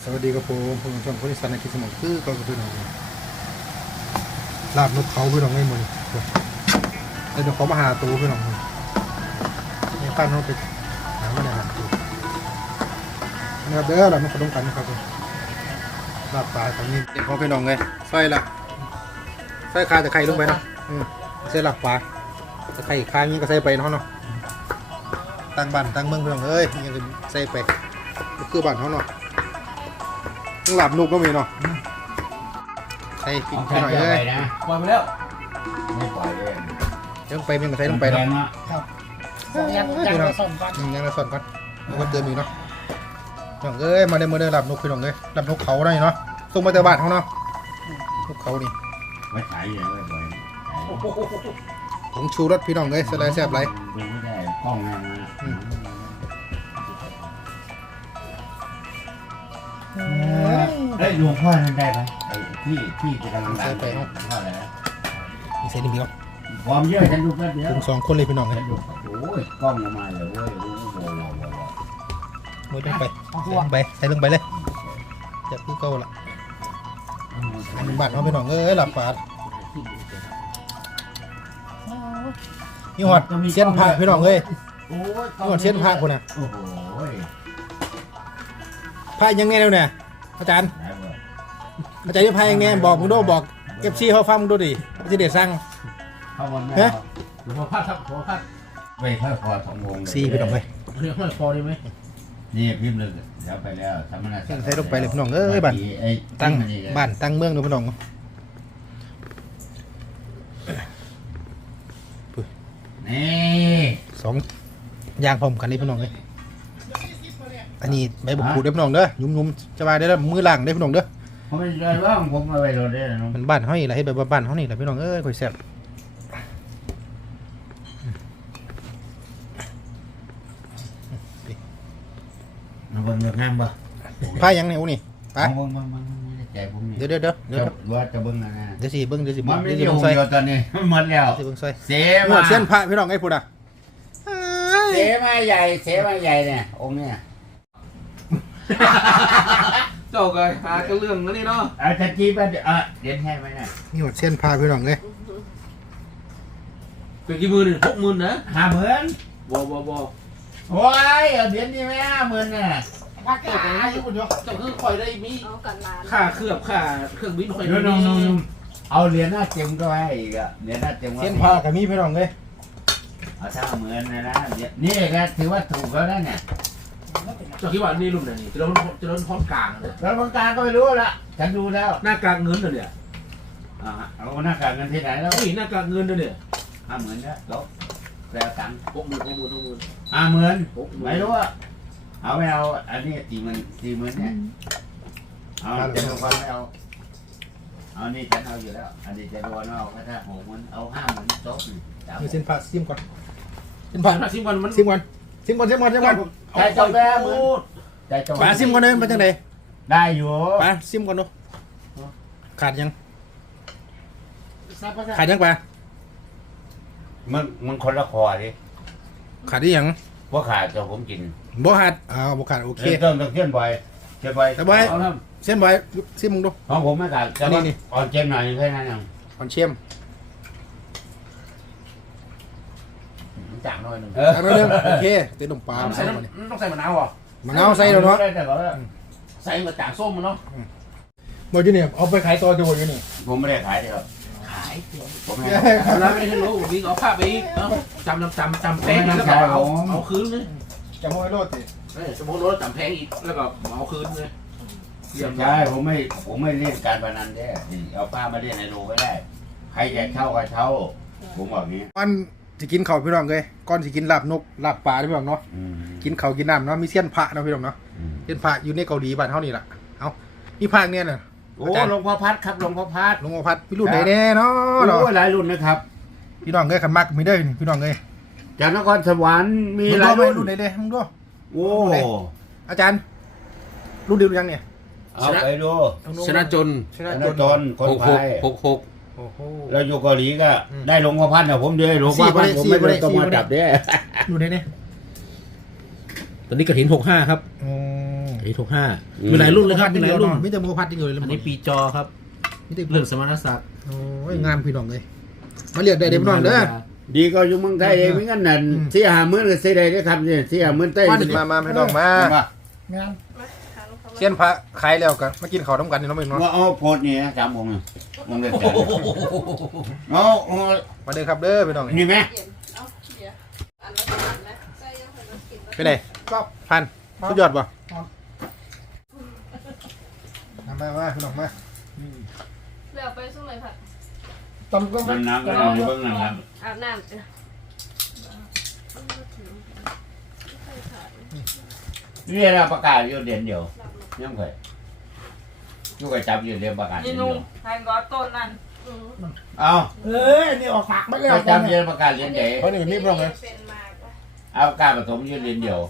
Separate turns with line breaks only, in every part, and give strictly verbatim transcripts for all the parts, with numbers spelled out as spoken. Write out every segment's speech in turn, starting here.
สวัสดีครับผมผมช่องคนอีสานในคิดสมองคือก็คือน้องลาบนกเขาพี่น้องไม่หมดไอ้นกเขามาหาตัวพี่น้องนี่ข้ามน้องไปหาไม่ได้หาตัวนะครับเด้อลาบนกเขาต้องกันนะครับลาบปลาตรงนี้เด็กเขาพี่น้องไงไฟละไฟคาแต่ไข่ลงไปเนาะใส่ลาบปลาแต่ไข่คานี้ก็ใส่ไปเนาะเนาะตั้งบ้านตั้งเมืองพี่น้องเอ้ยยังจะใส่ไปคือบ้านเขาเนาะหลับนุกก็มีเนาะใส่กินไปหน่อยเลย
ปล่อยไปแล้ว
ไม่ปล่อยเลย
ยังไปมันก็ใส่ลงไปเนาะ
ครับ
ยังยังละส่วนก่อนยังละส่วนก่อนแล้วก็เติมอีกเนาะน้องเอ้ยมาได้มาได้หลับนุกพี่น้องเอ้ยหลับนุกเขาได้เนาะส่งมาจากบ้านเขาเนาะนุกเขานี่
ไว้ขายอย่างไรบ่อย
ผงชูรสพี่น้องเอ้ยสไลด์แซ่บไร
ดูไม่ได้กล้องนะเฮ้ยหลวงพ่อนั่นได้ไหมไอ้ที่ที่จะกำลังดังไปหลวงพ่ออะไรนะ
มีเส้นเดียว
ความเยอะฉันดูแป๊บเดียว
ถึงสองคนเลยพี่น้องเลย
โอ้ยกล้องออกมาเลยเว้ยรู้โว้โว้โว้
มือลงไปใส่ลงไปใส่ลงไปเลยจะพี่เก้าละอันนี้บ้านเขาพี่น้องเอ้ยหลับปาดนี่หอดเส้นผ้าพี่น้องเอ้ยนี่หอดเส้นผ้าคนน่ะ
โอ้โห
ผ้ายังไงแล้วเนี่ยอาจารย์อาจารย์ผ้ายังไงบอกมึงดูบอกเก็บซี่เขาฟังมึงดูดิจะเด็ดสั่ง
เฮ้ยหลวงพ่อพัดครับหลวงพ่อพัด
ไปค่อยพอสองวง
ซี่พี่น้องไป
เรียกว่าพอได้ไหม
นี่พิมพ์เลยเดี๋ยวไปแล้วทำอะไร
ใส่ลงไปเลยพี่น้องเอ้ยบ้านตั้งบ้านตั้งเมืองดูพี่น้อง
นี่
สองยางพร้อมกันเลยพี่น้องเลยอันนี้ใบบุกขูดได้พี่น้องเด้อยุ่มๆจะมาได้แล้วมือล่างได้พี่น้องเด้อ
ผมไม่ได้ว่าผมเอาไปโดนได้แล้ว
มันบ้านเขาอีกแหละให้แบบบ้านเขานี่แหละพี่น้องเอ้ยค่อยแซ่บ
มันบนเงือกงามป่ะ
ผ้ายังเนี่ยโอ้นี่
ป้า
เดี๋ยวเดี๋ยวเดี๋ยวเดี๋ยว
ว่าจะเบิ้งนะ
เดี๋ยวสิเบิ้งเดี๋ยวสิเบิ้
งเดี๋ยวสิเบิ้งซอยตอนนี้หมดแล้ว
เดี๋ยวสิเบิ้งซอย
เสียมา
เส้นผ้าพี่น้องไอ้พูดอ่ะ
เสียมาใหญ่เสียมาใหญ่เนี่ยองค์เนี่ย
เจ้าก็หากระเรื่องนั่นนี่เนาะ
อาจารย์จีบเออเรียนแค่ไหมเนี่ย
นี่หมดเส้นผ้าพี่น้องเลย
เป็นกี่หมื่นหนึ่งหกหมื่นนะ
ห้าหมื่น
บอบอบอ
โอ้ยเดือนนี้ไม่ห้าหมื่นเนี่ย
ค่าเก็บอะไรอยู่คนเดียวเจ้าคือคอยได้มีค่าเครื่องค่าเครื่องบินคอยได้
มีเอาเหรียญหน้าเต็มก็ไว้อีกอะเหรียญหน้าเต็ม
เส้นผ้ากับมีพี่น้องเลย
เอาห้าหมื่นนะนะนี่ก็ถือว่าถูกแล้วนะเนี่ย
เจ้าคิดว่านี่รุ่นไหนนี่จะโดนจะโดนพร้อมกลางเลย
แล้วพร้อมกลางก็ไม่รู้ละฉันดูแล้ว
หน้ากลางเงินเนี่ย
อ่าเอาหน้ากลางเงินที่ไหนแล้ว
นี่หน้ากลางเงินเนี่ย
ห้าหมื่นเนี่ยแล้วแล้วตังค์
หกหมื่นหกหมื่นหกหมื่น
ห้าหมื่นไม่รู้อะเอาไม่เอาอันนี้สี่หมื่นสี่หมื่นเนี่ยเอาจะดูความไม่เอาเอานี่ฉันเอาอยู่แล้วอันนี้จะดูว่าเอาถ้าหกหมื่นเอาห้าหมื่นโต๊ะ
นี่เส้นผ้าซิมก่อน
เส้นผ้าซิมก่อนมัน
ซิมก่อนซิมก่อนซิมก่อนซิมก่อน
ใจจบแล้วมือใจจบ
ปลาซิมก่อนเลยเป็นจังได
ได้อยู่
ปลาซิมก่อนดูขาดยังขาดยังปลา
มันมันคนละคอดิ
ขาดที่ยัง
ว่าขาดจะผมกิน
บ่ขาดอ่าบ่ขาดโอเค
ต้องต้องเส้นบ่อยเส้นบ่อย
แต่บ่อยเส้นบ่อยซิมมึงดู
ของผมไม่ขาดจะนี่อ่อนเจมหน่อยแค่นั้นเอง
อ่อนเชี่ยม
จางหน่อยหนึ่ง
จางหน่อยหนึ่งโอเคเต็มปลา
ใส่ต้องใส่มะนาวอ่ะ
มะนาวใส่แล้วเนาะ
ใส่มาจางส้มมันเนาะ
หมดอยู่นี่เอาไปขายตัวจะหมดอยู่นี่
ผมไม่ได้ขายเดียว
ขายผมไม่ได้แล้วไม่ได้รู้วิ่งเอาผ้าไปอีกจำจำจำแพงแล้วก็เอาเอาคืนเลย
จำโมยโรดสิ
จำโมยโรดจำแพงอีกแล้วก็เอาคืนเลย
ใช่ผมไม่ผมไม่เล่นการพนันแท้เอาผ้ามาเล่นในโลไม่ได้ใครจะเช่าก็เช่าผมบอกนี้
ก้อนจะกินข้าวพี่น้องเลยก้อนจะกินลาบนกลาบปลาพี่น้องเนาะกินข้าวกินน้ำเนาะมีเส้นผ้าเนาะพี่น้องเนาะเส้นผ้าอยู่ในเกาหลีบ้านเท่านี้แหละเอานี่ผ้าเนี่ยน่ะ
โอ้หลวงพ่อพัดครับหลวงพ่อพัด
หลวงพ่อพัดพี่รุ่นไหนแน่เนาะ
โอ้หลายรุ่นนะครับ
พี่น้องเลยขันมากมีได้พี่น้องเลย
จากนครสวรรค์มีหลายรุ่น
รุ่นไหนเด้มึงดู
โอ้
อาจารย์รุ่นเดียวยังเนี่ย
เอาไปดู
ชนะจน
ชนะจนคนไทย
หกหก
เราอยู่เกาหลีก็ได้หลวงพ่อพัดนะผมเดียวหลวงพ่อพัดผมไม่ได้ต้องมาจับเด้
รุ่นไหนเนี่ย
ตอนนี้กระถินหกห้าครับ
ก
อีหกห้ามีหลายรุ่นเลยครับมีหลายรุ่น
มิแต่โมพัดที่เดียวเลย
อันนี้ปีจอครับ
มิแต่
เรื่องสมรรถศักดิ์
โอ้ยงามพี่น้องเลยมาเรียกได้เด็กพี่น้องเด้อ
ดีก็อยู่เมืองไทยเองไม่งั้นนั่นที่หามื้อก็สิได้ได้ครับนี่ที่หามื้อใต้
มามาพี่น้องมาเสี้ยนพระขายแล้วกันมากินข้าวน้ำกันนี่น้องเองเนาะ
ว่าเอาโพดนี่สามองค์มองได้แต่เอาเอา
มาเด้อครับเด้อพี่น้อง
นี่แม่
ไปไหนก็พันสุดยอดป่ะทำมาว่าพี่น้องมา
เดี๋ยวไปส่งเลยค่ะ
ตำก็
มันน้ำก็เอาเบิ่งนั่นครับ
อาบน้ำเออ
นี่เราประกาศอยู่เดือนเดียวยังเคยอยู่กับจับอยู่เดือนประกาศเดื
นี่
อนเดี
นุ่
ย
ง
ว
แทนก็ต้นนั่น
อืม
เอา
เอ้ยนี่ออกปากไม่ได้
ก็จับเดือนประกาศเดือนใหญ่
เขานี่มีพี่น้องเลย
เป็นมากว่ะ
เอาการผสมอยู่เดือนเดียวน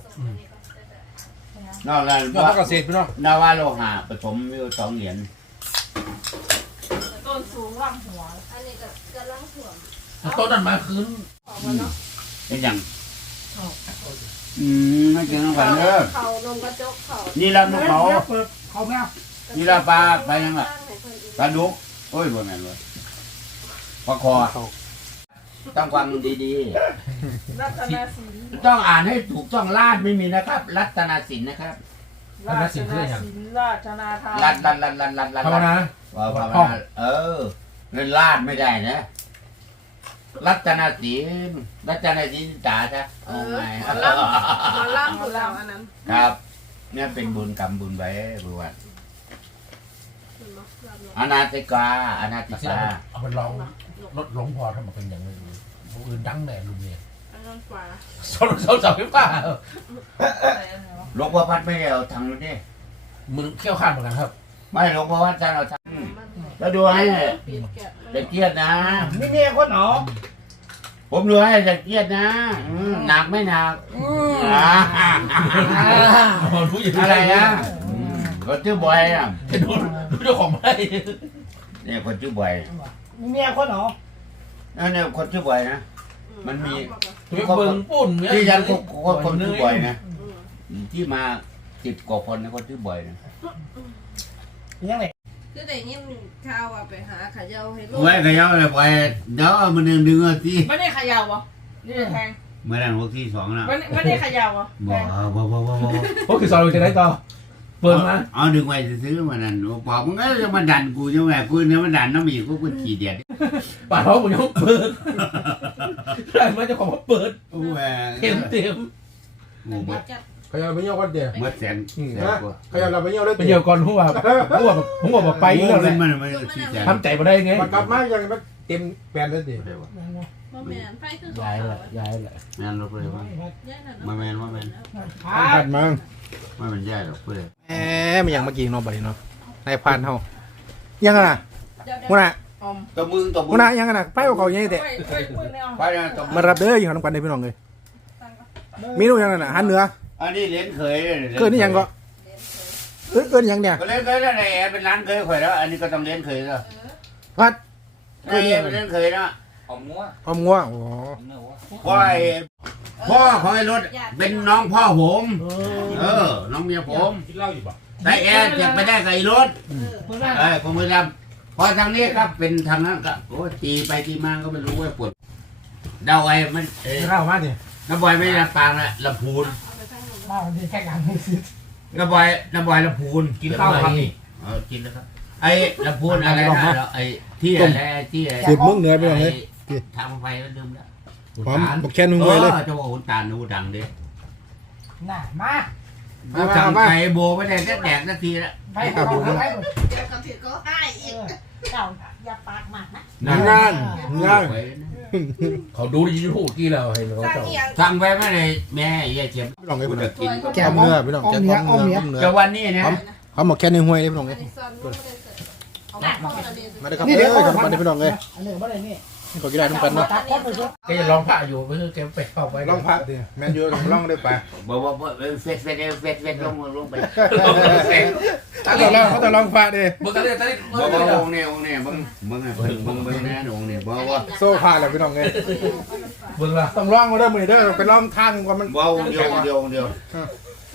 อกนั้น
ยอดเกษตรพี่น้อง
นาวาโลหะผสมอยู่สองเหรียญ
ต้นสูงล่างหัว
อันนี้ก็กำลังถ่วง
ต้นนั้นมาคืน
ออกมาเนาะ
เป็นยังอืมไม่กินน้ำฝันเด้อ
เขานมกระจกเขา
นี่รับนกเขา
เปิดเขาแมว
นี่รับปลาไปยังล่ะปลาดุกโอ้ยบ่แม่นเลยปลาคอต้องฟังดี
รัตนสิน
ๆ ต้องอ่านให้ถูกต้องลาดไม่มีนะครับ รัตนสินนะครับ
ราชนาสินราชนาทาน
รัดรัดรัดรัดรัดรัด
ภาวนา
ว่าภาวนาเออเล่นลาดไม่ได้นะ รัตนสินรัตนสินจ๋าจ้ะ
เอ
เอา
อ
ไง
หมอล่ำหมอล่ำของเราอันนั้น
ครับเนี่ยเป็นบุญกรรมบุญไว้บุญวัด
เห็นไหมล่ำเนาะ
อนาติกาอนาติกา
เอาไปลองรถหลงพอถ้ามันเป็นอย่างนี้ผู้อื่นดังแน่ลุงเนี่ย
อันนั้นกว่า
เสาเสาเสาไฟฟ้า
หลวงพ่อพัดไม่ได้เอาทางนู้นดิ
มึงเขี้ยวข้านเหมือนกันครับ
ไม่หลวงพ่อพัดท่านเอาทาง
มัน
แล้วดูให้
ปิดแกะ
จะเครียดนะ
นี่เมียคนหนอ
ผมดูให้จะเครียดนะอืมหนักไม่หนักอ่า
ผู้หญิง
อะไรนะอืมคนชื่อบอยอ่ะ
ดูดูเจ้าของไร่
เนี่ยคนชื่อบอย
นี่เมียคนหนอ
นั่นเนี่ยคนชื่อบอยนะ มันมี
ตัวเบิ่งปุ่นเนี่ย
ที่ยันคนคนคนชื่อบอยนะ
อืม
ที่มาสิบกว่าคนนะคนชื่อบอยนะ
ยังไง
คือได้ยินข่าวว่าไปหาขยาวให้ลูก
ไว้ก็ยังเลยไปเดี๋ยวมันดึงดึงเอาที่
ไม่ได้เขย่าบ่นี่แทง
เมื่อนั้นวันที่สองนะ
ไม่ไม่ได้เขย่าบ่
บ่บ่บ่บ่บ่
โอ้คือสอนจะได้ต่อเปิดมา
เอาดึงไว้ซื้อมานั่นบอกมึงก็จะมาดันกูยังไงกูเนี่ยมาดันน้ำอีกกูกูขี้เดียด
ปาดท้องผมยังเปิดได้มาเจ้าของว่าเปิด
โอ้แหว
เต็มเต็ม
โอ้เบิด
จัด
ขยันไปเยี่ยวกันเดี๋ยว
เบิดแสนแสนกว่า
ขยันเราไปเยี่ยวเลย
ไปเยี่ยวก่อนหัวหัวผมบอกว่าไป
โอ้
แล้วแห
เงิ
ละ
นมันมันสี่แสน
ทำใจมาได้ไง
กลับมายังไม่เต็มแปลนเลยดิ
บ่แม่นไฟคือ
ย้าย
เขา
แหละย้ายแหละ
แม่นรถเลยว่า
ย้ายนั่น
มา
เนาะ
แม่นมาแม่น
กัดมั้ง
มาแม่นแย่หรอกเพื่อน
แหมมันยังเมื่อกี้เนาะบัดนี้เนาะนายพานเฮายังไงน่ะ
เดี๋ยว
มุน่ะ
อม
ตัวมึงตัวมึ
มุ
ง
น่ะยังไงน่ะไปเอาเขาอย่างนี้เตะ
เฮ้ยเฮ้ยพูดไม่เอา
ไปนะตัว
มารับเด้ออยู่ทำกันได้พี่น้องเลยเมนูยังไงน่ะอาหารเหนือ
อันนี้เหรียญเคย
เกินนี่ยังก็เอ้ยเกินยังเนี่ย
ก็เล่นเคยแล้วในแอร์เป็นร้านเคยข่อยแล้ว อันนี้ก็ต้องเหรียญเคยแล้ว
พัด
ในแอร์เป็นเหรียญเคยนะ
หอมงัว
อมงัวอ๋อ
พ่อไอ้พ่อของไอ้รถเป็นน้องพ่อผม เออ น้องเมียผม
กินเหล้าอยู่ป่ะ
แต่แอร์จะไปได้กับไอ้รถ
เออ
เอ้ยผมมือดำพอทางนี้ครับเป็นทางนั้นก็โอ้ตีไปตีมาก็ไม่รู้ว่าปวดเดาไอ้มันเอ้ย
ข้าวมาดิ
น้าบอยไม่ได้ลำปางละลำพูน
เอาไปทางนู้น
บ้าดีแค่ยังไม่สิ
น้าบอยน้าบอยลำพูน
กินข้าวครับนี่
เออกินแล้วครับไอ้ลำพูนอะไรนะไอ้ที่อะไรที่อะไร
สืบมึงเหนือพี่น้องเลย
ทางไฟก็ลืมแล้ว
หอมบอกแค่นุ่ง
เอ
เลยเลย
อเจ้าว่าหุ่นตาลนูดังเด้
น่ะมา
กูจำไก่โบไม่ได้แค่แดกนาทีละ
ไปเอาไปไป
เดี๋ยวก็ถือก็ให้อีก
เจ้าอย่าปากมากนะ
งานงานงาน
เขาดูดีทูกกี่แล้วให้เขา
สร้าง
เจ้า
เอียง
สั่งไปไม่ได้แม่ยายเจ็บ
พี่น้องเลย
กู
พี่น้
จะ
อง
กินก็
แก้มเนื้อพี่น้องแก้มเนื้อต้มเนื้อ
จะวันนี้นะ
เขาบอกแค่ในห้วยเลยพี่น้องเล
อั
ย
นนี้ซ่อนนู้นไม่ได้เสร็จเอามาเอาอันนี้
มาเลยครับเอ้ยทำกันได้พี่น้องเลย
อันนี้ก็ได้นี่
ขอกินได้ทุกกันเนาะ
ตัดแค่ไปชุด
แกจะร้องผ้าอยู่ไม่ใช่แกไปเข้าไป
ลองพักดิแมนยูลองได้ปะ
บอกว่าเฟสเฟสเฟสเฟสลงลงไป
ถ้าจะลองเขาจะลองพักดิ
มึงก็เลยตอนนี้
บอกว่าองค์เนี่ยองค์เนี่ยมึงมึงมึงมึงมึงนะองค์เนี่ยบอกว่า
โซ่พาเลยพี่น้องเลย
มึงล่ะ
ต้องลองมาเด้อมือเด้อไปลองทางก่อนมัน
บอกองค์เดียวองค์เดียวองค์เดียว
ส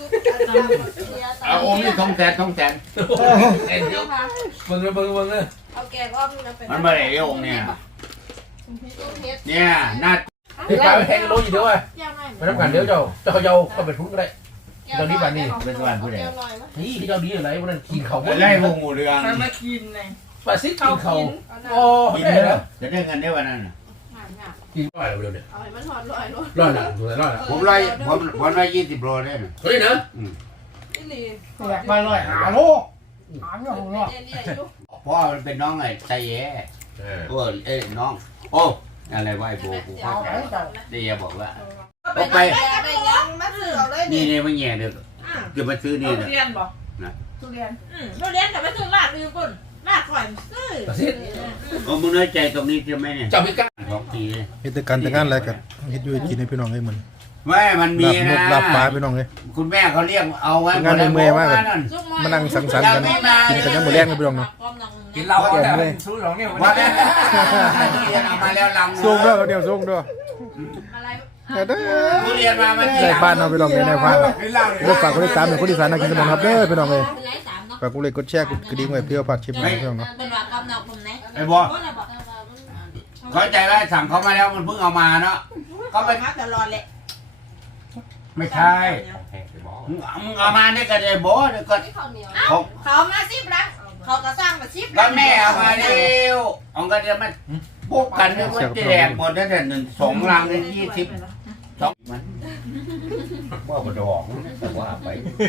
ซุปอันดำเชียร์
เอาโอมนี่ทองแสนทองแสน
เอ็นเดียวเบิ่งเลยเบิ่งเบิ่งเลย
เอาแกงอ้อมนะเป็น
มันไม่ได้โองเนี่ย
ซุปเฮ็ด
เนี่ยหน้า
ที่ขายไปแทงโลอยู่เดียวไง
แก้วหน่อย
ไปทำกันเดี๋ยวเจ้าเจ้าเขาเยาก็เป็นทุนก็ได้เจ้านี้บ้านนี้
เป็นส่วนผู้ใด
แก้วหน่อยมั้ย
นี่ที่เจ้าดีอะไรวันนั้นกินเขา
ไล่พวกหมูเรือง
มันมากินเลย
ปลาซิดกินเขา
เอา
โอ้
กิน
ได้
เย
แล้
อะ
ว
จะได้เงินได้วันนั้นน่ะ
หนักหนัก
กินร้อยเร็วเนี่ย
เอาให้มันหอดลอยลอย
ร้อยละดูเลยร้อยละ
ผมร้อยผมผมร้อยยี่สิบโลได้น่ะ
เฮ้ยนะ
นี่หลี
อยากมาลอยหาโลหาเงี้ยของเรา
เรียนอยู่
เพราะมันเป็นน้องไอ้ใจแย่เออเอ้ยน้องโอ้อะไรวะไอ้โบกูเข้าใจเดียบอกว่า
ก็ไปได้ยังมาซื้อเอาเลย
นี่
นี่
เนี่ยไม่แย่เด้อจะมาซื้อนี่
ทุ
นะ
เรียนบอก
นะ
ทุเรียน
อืมเราเลี้ยงแต่ไม่ซื้อลาดอื่นก่อนลาดก่อนซื้อ
ปลาซิด
โอ้มึงน้อยใจตรงนี้ใช่ไหมเนี่ย
เจ้าไม่กล้า
สองปีเลย
เฮ็ดแต่การแต่งงานอะไรกันเฮ็ดอยู่ให้กินให้พี่น้องให้มัน
ไม่มันมี
ลาบน
นะ
กลาบปลาพี่น้องเลย
คุณแม่เขาเรียกเอาไว้
งานในเมืองมากเลย
นั่น
มานั่งสังสรรค์กันกินกันยังบ่แรงเลยพี่น้องเนาะ
กินเหล้าก็ได้สู้หลงเนี่ย
ว่าแต่ทุเรียนเอามาแล้วลำ
ส่งด้วยเดี๋ยวส่งด้วย
อะไร
เด้อ
ทุเรียนมามัน
ในบ้านเราพี่น้องเลยในบ้านเดี๋ยวฝากคนติดตามเป็นคนอีสานนะกินสมองครับเด้อพี่น้องเลยฝากกูเลยกดแชร์กดกระดิ่งไว้เพื่อผัดชิปให้พี่น้องเนาะ
เป็นว่ากำนอกผมไหน
ไอ้บอเข้าใจว่าสั่งเขามาแล้วมันเพิ่งเอามาเนาะเขาไป
มาตลอดเลย
ไม่ใช่มึงเอามาเนี่ยก็ได้บอเดี๋ยวก็
ที่ข้าวเหนียว
เขา
เขามาซิบลังเขาก็สร้างมาซิบ
ก็แม่เอามาเร็วเอาก็เดี๋ยวมันพวกกันเนี่ยมันจะแดกหมดนั่นแหละหนึ่งสองรังเลยยี่สิบสองมันว่าบดอกแต่ว่าไป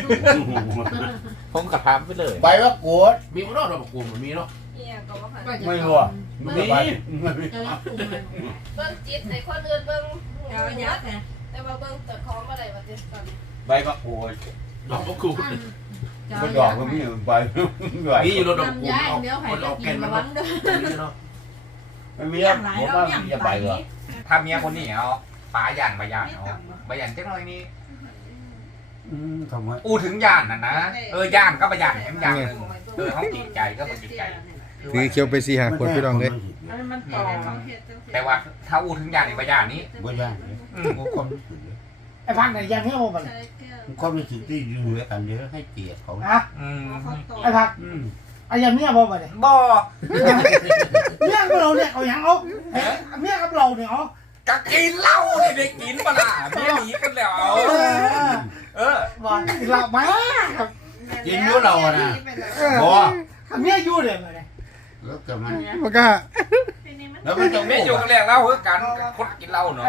ผมกระทำไปเลย
ไปว่าโกรธ
มีคนรอดเราบอกกูมันมีเนาะ
เนี่ยก็ว่า
ไม่รู้อ่ะไม่ไป
เบิ่งจิตในคนอื่นเบิ่งเงาหยัดนะแต่ว่าเบิ่งตัวของบ่ได้ว่าติตอนนี้
ใบมะกรูด
ดอกกู
ก็ดอกก็มีใบใบ
มีอยู่รถดอกกู
ย้าย
เอา
เดี๋ยวให้
คน
ได้
เอา
กิ
แก่
น
น
ระ
มัน
วังเด้อ
เนาะ
ไม่มีแล้วผมว่ามีจะไปเหรอ
ถ้าเมียคนนี้เอาป๋าย่านมาย่านเอาไปย่านเจ๊น้อยนี่
อืมทำไม
อู้ถึงย่านน่ะนะเออย่านก็ไปย่านแหมย่านหนึ่งเออเขาจิตใจก็บ่จิตใจ
ถือเคี้ยวไปสี่ห้าคนพี่น้องเลย
อันนี้มันต่อ
แต่ว่าถ้าอู้ถึงย่านนี่ไปย่านนี้
บ่ยากเลยผมความรู้สึกเลย
ไอ้พังไหนยังไม่โอ้มัน
ผมความรู้สึกที่อยู่ด้วยกันเดี๋ยวให้เกียรติเขา
อ่ะ
อืม
ไอ้พัง
อืม
ไอ้ยังเมียบ่มาเนี่ย
บ่
เมียกับเราเนี่ยเอาอย่างเอาเมียกับเราเนี่ยเอา
ก็กินเหล้าเนี่ยได้กินปะล่ะเมียหนีกันแล้วเอาเออ
บอกเรามา
กินอยู่เราอะนะบ่
เมียอยู่เลยเลย
แล้วแต่มัน
บ่กล้า
แล้วมันจะ
ไม่อยู่กันแล้วเล่าเฮ้ยกันคนกินเหล้าเนาะ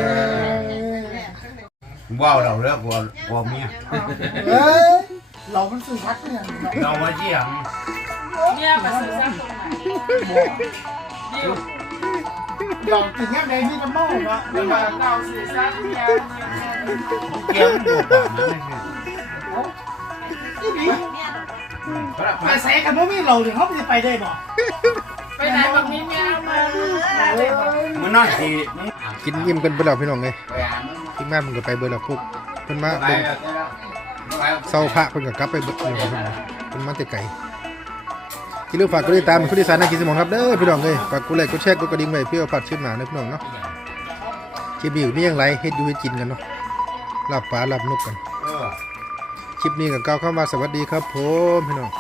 ว้าวเราเลิกว่าว่าเมีย
เอ้ยเรามันสื่อชัดเนี่ย
เรามาเยี่ยม
เนี่ยมาซื้อซักตรงไหนดิว
เราถึงแค่ไหนมีน้ำเมาเนาะ
เวลาเราซื้อซักเนี่ย
เกี่ยวมันอยู่ปากนะไม่ใช่
ที่ดีไปใส่กันบ่มีเราเนี่ยเขาจะไปได้บ่
ไปไหนแบบนี้เนี่ยมา
มันน้อยสิ
กินอิ่มกันไปแล้วพี่น้องเลย
ไปอ่าน
ทีมงานมันก็ไปเบิดแล้วพวกเพิ่นมา
ไป
เบิ่ง
ไป
เศร้าพระเพิ่นก็กลับไปเบิดเลยครับเพิ่นมาแต่ไกลอย่าลืมฝากกดติดตามเป็นคนอีสานนะกินสมองครับเด้อพี่น้องเอ้ยฝากกดไลค์กดแชร์กดกระดิ่งไว้เพื่อผัดชิมหมานะพี่น้องเนาะคลิปนี้อยู่นี่ยังไรเฮ็ดอยู่ให้กินกันเนาะลาบปลาลาบนกกัน
เออ
คลิปนี้ก็กล่าวคำว่าสวัสดีครับผมพี่น้อง